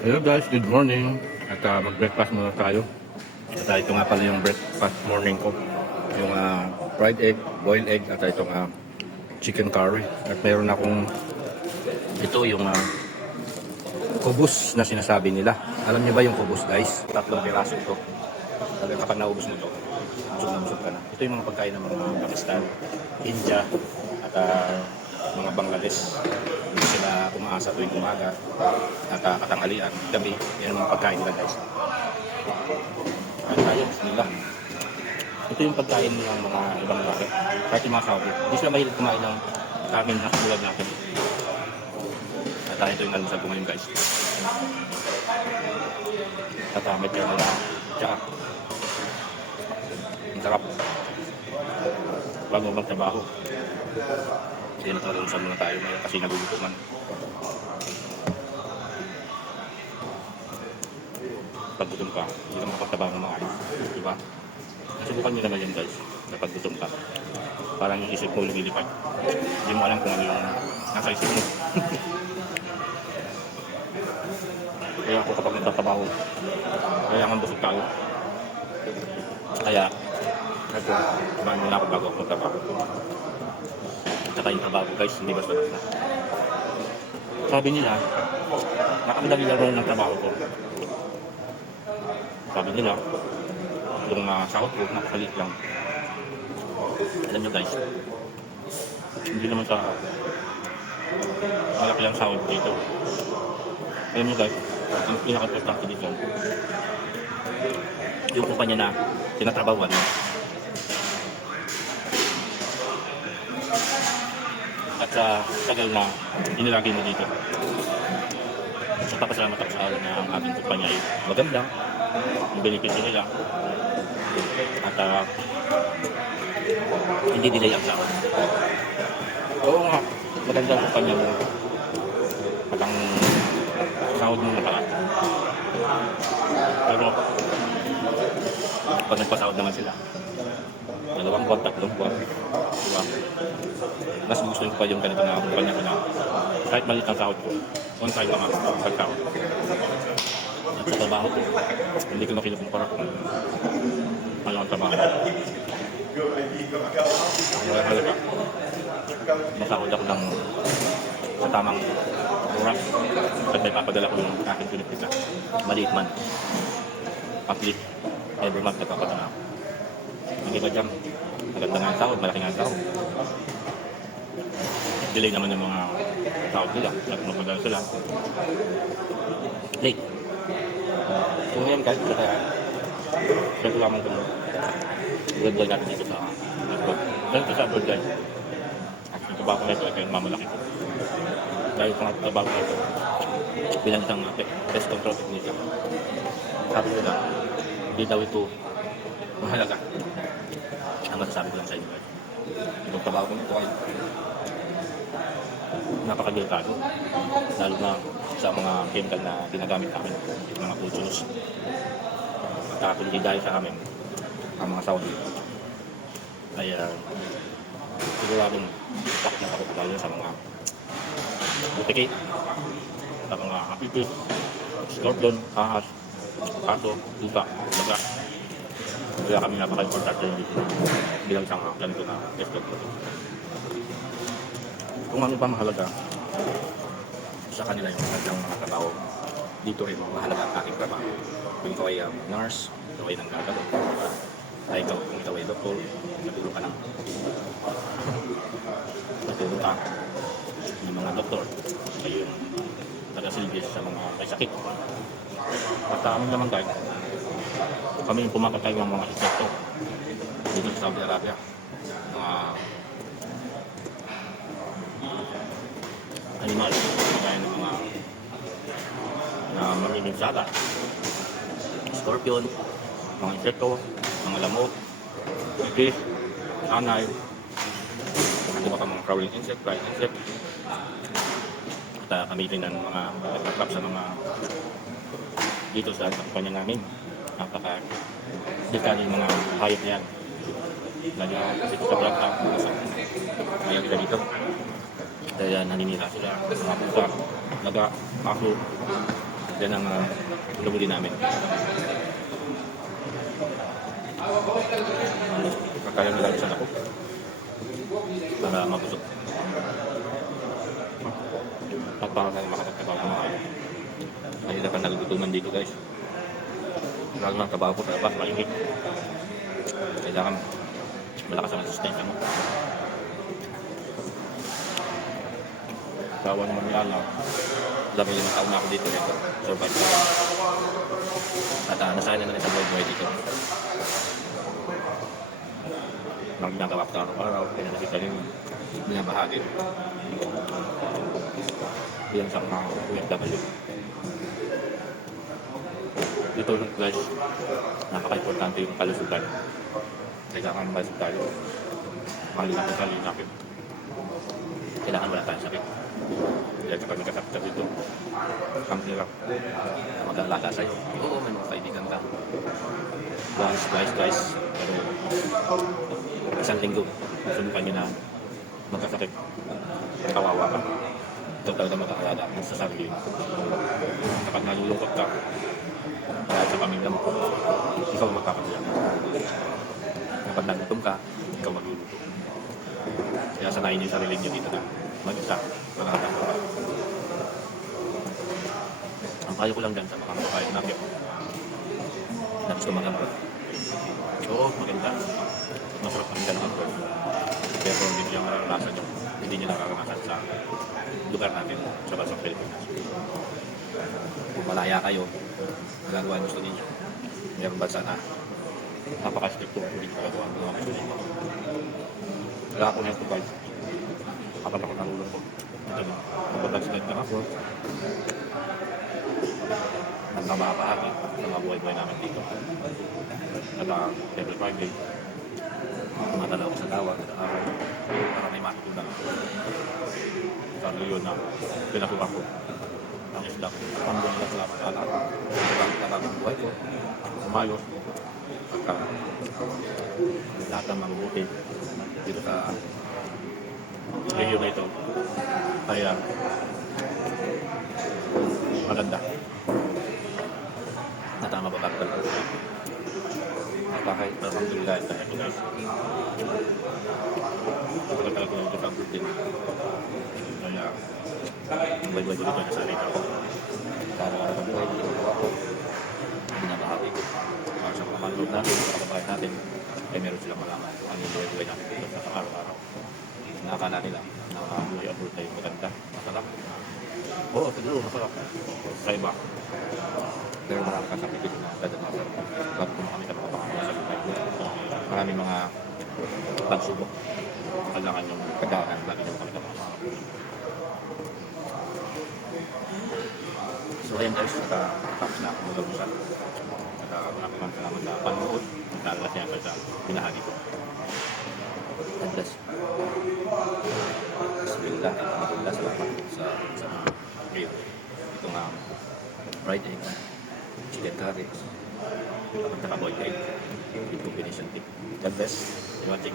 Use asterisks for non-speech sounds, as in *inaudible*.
Hello guys, good morning. At ah, mag-breakfast muna tayo. At ah, ito nga pala yung breakfast morning ko. Yung ah, fried egg, boiled egg, at ah, itong ah, chicken curry. At meron akong ito yung ah, kubus na sinasabi nila. Alam niyo ba yung kubus guys? Tatlong piraso ito. Talaga kapag naubos mo ito, busog na busog ka na. Ito yung mga pagkain ng mga Pakistan, India, at ah, mga Bangladesh. Hindi sila umaasa tuwing umaga at uh, katanghalian, gabi. Yan ang pagkain nila guys. At tayo, bismillah. Ito yung pagkain ng mga ibang laki. Kahit yung mga Saudi. Hindi sila mahilig kumain ng kanin na katulad natin. At tayo ito yung almusal ko ngayon guys. At uh, may kaya nila. Tsaka. Ang sarap. Bago magtrabaho. Hindi na talagang muna tayo ngayon kasi nagugutuman. Pag gutom ka, hindi ka makapagtrabaho ng maayos. Di ba? Subukan nyo naman yun guys, kapag gutom ka. Parang yung isip mo lumilipad. Hindi mo alam kung ano yung nasa isip mo. *laughs* Kaya ako kapag nagtatrabaho, kailangan busog tayo. Kaya, ako, kumain muna ako bago ako magtrabaho. Tsaka yung trabaho guys, hindi basta-basta. Sabi nila, rin ng trabaho ko. Sabi nila, yung uh, sahod ko, napakalit lang. Alam nyo guys, hindi naman sa malaki lang sahod dito. Alam nyo guys, ang pinaka-importante dito, yung kumpanya na tinatrabawan, at tagal na inilagay mo dito. Sa papasalamat ako sa na ang ating kumpanya ay maganda, yung benepisyo nila, at ah, hindi delay ang sahod. Oo nga, maganda ang kumpanya mo. At ang sahod mo napakat. Pero, pag nagpasahod naman sila, dalawang buwan, tatlong buwan, diba? mas gusto ko pa yung ganito na kumpanya ko na kahit maliit ang sahod ko, on time lang ang pagkaon. At sa trabaho ko, hindi ko na kinukumpara kung ano ang trabaho. Ang halaga, masahod ako ng sa tamang oras at may papadala ko yung aking pinipita. Maliit man. At least, every month nagpapadala ako. Hindi ba dyan? Maganda nga ang sahod, malaki nga ang sahod delay naman yung mga tawag nila. At mapadala sila. Late. So ngayon guys kaya ganito lamang kung ganda natin dito sa ganito sa abroad guys. At yung trabaho na ito ay mamalaki dahil sa trabaho na ito bilang isang pest control technician sabi nila hindi daw ito mahalaga ang masasabi ko lang sa inyo guys yung trabaho ko nito ay napakadelikado. Lalo na sa mga chemical na ginagamit namin, mga kutsos. At uh, hindi dahil sa amin, ang mga Saudi. Kaya siguradong takot na takot lalo sa mga butiki, sa mga apipis, scorpion, ahas, pato, lupa, baga. Kaya kami napaka-importante dito bilang isang ganito na expert kung ano ba mahalaga sa kanila yung kanilang mga trabaho dito rin mahalaga ang aking trabaho. Kung ikaw ay um, nurse ikaw ay nanggagalo ay ikaw kung ikaw ay doktor natulong ka lang. Natulong ka. Ng mga doktor ay yung taga-silbis sa mga may sakit. At amin naman guys kami yung pumakatay ng mga insekto dito sa Saudi Arabia mga animal, kagaya ng mga na mamiminsala. Scorpion, mga insekto, mga lamok, fish, anay, ano ba mga crawling insect, flying insect. At uh, kami din ng mga nagtatrap sa mga dito sa kumpanya namin. Napaka delikado yung mga hayop na yan. Lagi kasi sobrang takas ngayon sila dito. Kaya naninira sila, mga pusa, naga, aso, Yan ang uh, lumuli namin. Kakaya nila isa ako. Para mabusog. At para tayo makapagtrabaho ng mga Mahirap ang nagugutuman dito guys. Lalo ng trabaho ko sa labas, maingit. Kailangan malakas ang resistensya mo. Kawan naman ni Allah. Dami limang taon na ako dito ito. Survive ko. At uh, nasanay na rin sa buhay dito. Nang ginagawa ko araw-araw, kaya nakita rin binabahagi. Yan sa mga OFW. Dito guys, napaka-importante yung kalusugan. Kailangan malusog tayo. Malinap ang sarili natin. Kailangan wala tayong sakit. Dahil kapag nagkasakit dito, ang hirap na mag-alaga sa'yo. Oo, may mga kaibigan ka. Guys, guys, guys. Pero isang linggo, subukan nyo na magkasakit. Kawawa ka. Ito talaga mag-aalaga mo sa sarili. Kapag nalulungkot ka, dahil sa pamilya mo, ikaw magkakasaya. Kapag nagutom ka, ikaw magluluto. Kaya sanayin yung sarili niyo dito na mag-isa, wala kang pa. Ang payo ko lang dyan sa mga kababayan natin na gusto mag-abroad. Oo, maganda. Masarap ang ganda ng abroad. Pero hindi niyo nararanasan yung hindi niyo nararanasan sa lugar natin sa bansang Pilipinas. Kung malaya kayo, magagawa ang gusto ninyo. Meron bansa na napaka-strict kung hindi magagawa ang mga gusto ninyo. Wala ako ng tubay. Kapag ako nalulungkot. Ito na. Mababagslide na ako. Ang namamahagi sa mga buhay-buhay namin dito. At uh, every Friday, tumatala ako sa dawa, sa araw, para may matutunan ako. Sa yun na pinasuka ko ang isla ko. Ang buhay na sa. Salamat sa anak ng buhay ko. Umayos. Pagka lahat ng mabubuti dito sa region na ito. Kaya maganda. Natama ba bakal ko? Bakit? Alhamdulillah. Dahil ko. Kapag talaga ko nito sa good din. Kaya ko dito na sa rito ako. Para sa buhay dito ako. Binabahagi ko. Para sa mga manlog natin, sa kababayan natin, ay meron silang malaman kung ano yung buhay-buhay natin dito sa araw-araw. Nakakala nila na uh, buhay abroad ay maganda, masarap. Oo, siguro masarap. Sa iba. Pero marami ka sa pipit na dadang masarap. Bago ko kami sa mga. Maraming mga pagsubok. Kailangan yung kagawagan. Lagi naman kami mga. So ayan guys, at uh, tapos na ako mag-usap. At uh, maraming maraming salamat sa panonood. At uh, lahat yan sa binahagi ko. God bless. Bismillah. Alhamdulillah. Salamat sa sa ngayon. Ito nga fried egg, chicken saka boiled egg. With combination tip. God bless. You're watching.